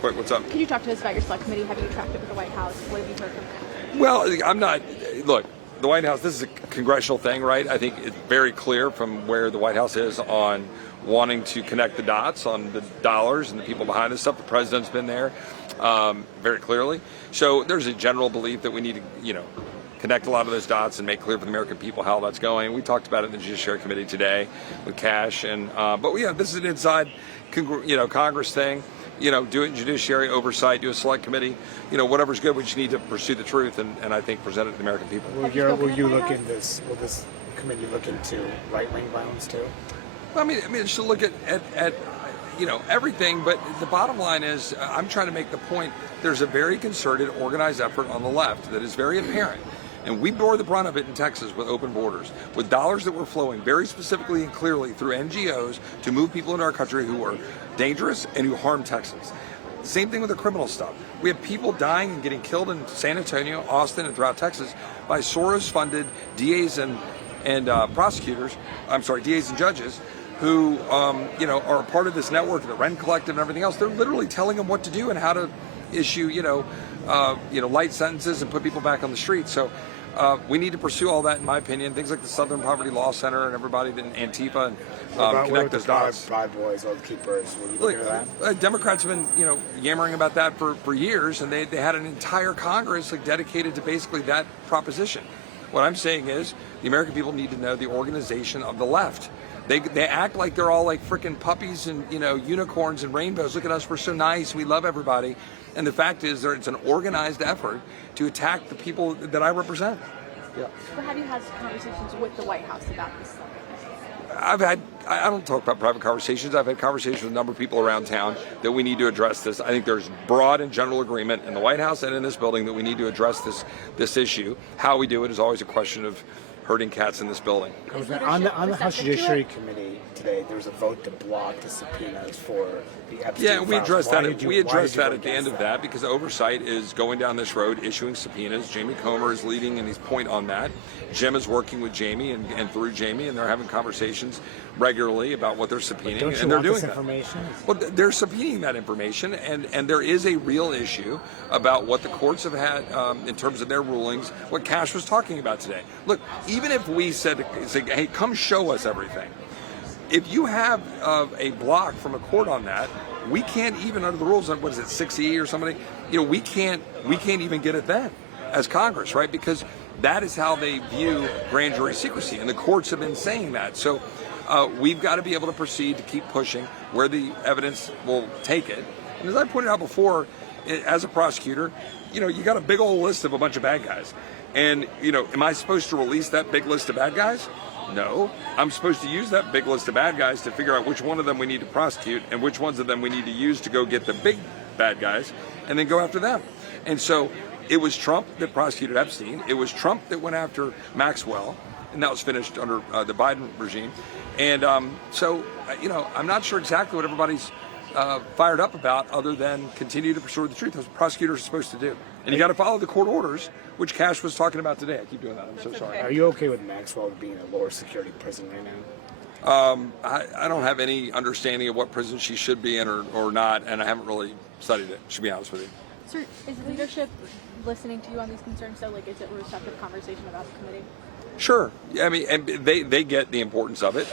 quick, what's up? Can you talk to us about your select committee? Have you tracked it with the White House? What have you heard from them? Well, I'm not, look, the White House, this is a congressional thing, right? I think it's very clear from where the White House is on wanting to connect the dots on the dollars and the people behind this stuff. The president's been there very clearly. So there's a general belief that we need to, connect a lot of those dots and make clear for the American people how that's going. We talked about it in the Judiciary Committee today with Cash, but yeah, this is an inside, Congress thing. Do it in Judiciary oversight, do a select committee, whatever's good. We just need to pursue the truth and I think present it to the American people. Will you look in this? Will this committee look into right-wing violence too? Well, it should look at everything, but the bottom line is I'm trying to make the point there's a very concerted, organized effort on the left that is very apparent. And we bore the brunt of it in Texas with open borders, with dollars that were flowing very specifically and clearly through NGOs to move people into our country who were dangerous and who harmed Texans. Same thing with the criminal stuff. We have people dying and getting killed in San Antonio, Austin, and throughout Texas by Soros-funded DAs and prosecutors. I'm sorry, DAs and judges who are a part of this network, the Ren Collective and everything else. They're literally telling them what to do and how to issue, light sentences and put people back on the street. So we need to pursue all that, in my opinion. Things like the Southern Poverty Law Center and everybody, and Antifa, and connect those dots. Proud Boys, Oath Keepers. Will you look at that? Democrats have been, yammering about that for years, and they had an entire Congress dedicated to basically that proposition. What I'm saying is the American people need to know the organization of the left. They act like they're all like freaking puppies and unicorns and rainbows. Look at us, we're so nice, we love everybody. And the fact is, it's an organized effort to attack the people that I represent. Yeah. But have you had conversations with the White House about this? I don't talk about private conversations. I've had conversations with a number of people around town that we need to address this. I think there's broad and general agreement in the White House and in this building that we need to address this issue. How we do it is always a question of herding cats in this building. On the House Judiciary Committee today, there was a vote to block the subpoenas for the Epstein files. We addressed that. We addressed that at the end of of that because oversight is going down this road, issuing subpoenas. Jamie Comer is leading, and he's point on that. Jim is working with Jamie and through Jamie, and they're having conversations regularly about what they're subpoenaing, and they're doing that. Well, they're subpoenaing that information, and there is a real issue about what the courts have had in terms of their rulings. What Cash was talking about today. Look, even if we said, hey, come show us everything. If you have a block from a court on that, we can't even, under the rules, what is it, 6E or somebody? We can't even get it then as Congress, right? Because that is how they view grand jury secrecy, and the courts have been saying that. So we've got to be able to proceed to keep pushing where the evidence will take it. And as I pointed out before, as a prosecutor, you got a big old list of a bunch of bad guys. And, am I supposed to release that big list of bad guys? No. I'm supposed to use that big list of bad guys to figure out which one of them we need to prosecute and which ones of them we need to use to go get the big bad guys and then go after them. And so it was Trump that prosecuted Epstein. It was Trump that went after Maxwell, and that was finished under the Biden regime. And so, I'm not sure exactly what everybody's fired up about other than continue to pursue the truth. That's what prosecutors are supposed to do. And you got to follow the court orders, which Cash was talking about today. I keep doing that. I'm so sorry. Are you okay with Maxwell being a lower security prison right now? I don't have any understanding of what prison she should be in or not, and I haven't really studied it, to be honest with you. Sir, is leadership listening to you on these concerns? So, is it a receptive conversation about the committee? Sure. And they get the importance of it.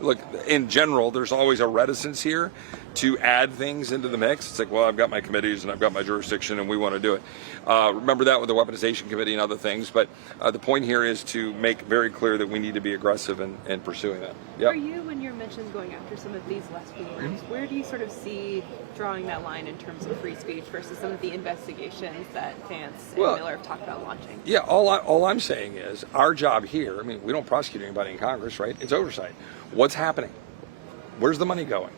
Look, in general, there's always a reticence here to add things into the mix. It's like, well, I've got my committees and I've got my jurisdiction and we want to do it. Remember that with the weaponization committee and other things. But the point here is to make very clear that we need to be aggressive in pursuing that. Yep. For you, when you're mentioned going after some of these left-wing groups, where do you sort of see drawing that line in terms of free speech versus some of the investigations that Vance and Miller have talked about launching? Yeah, all I'm saying is our job here, we don't prosecute anybody in Congress, right? It's oversight. What's happening? Where's the money going?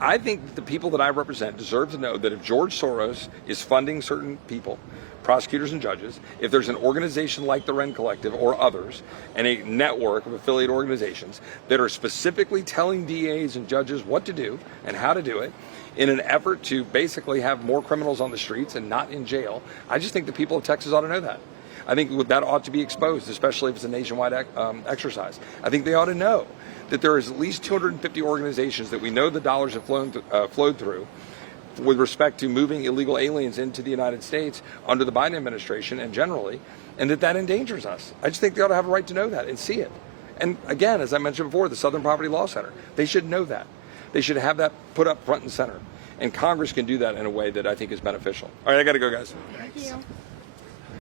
I think that the people that I represent deserve to know that if George Soros is funding certain people, prosecutors and judges, if there's an organization like the Ren Collective or others, and a network of affiliate organizations that are specifically telling DAs and judges what to do and how to do it in an effort to basically have more criminals on the streets and not in jail, I just think the people of Texas ought to know that. I think that ought to be exposed, especially if it's a nationwide exercise. I think they ought to know that there is at least 250 organizations that we know the dollars have flowed through with respect to moving illegal aliens into the United States under the Biden administration and generally, and that endangers us. I just think they ought to have a right to know that and see it. And again, as I mentioned before, the Southern Poverty Law Center, they should know that. They should have that put up front and center. And Congress can do that in a way that I think is beneficial. All right, I got to go, guys. Thank you.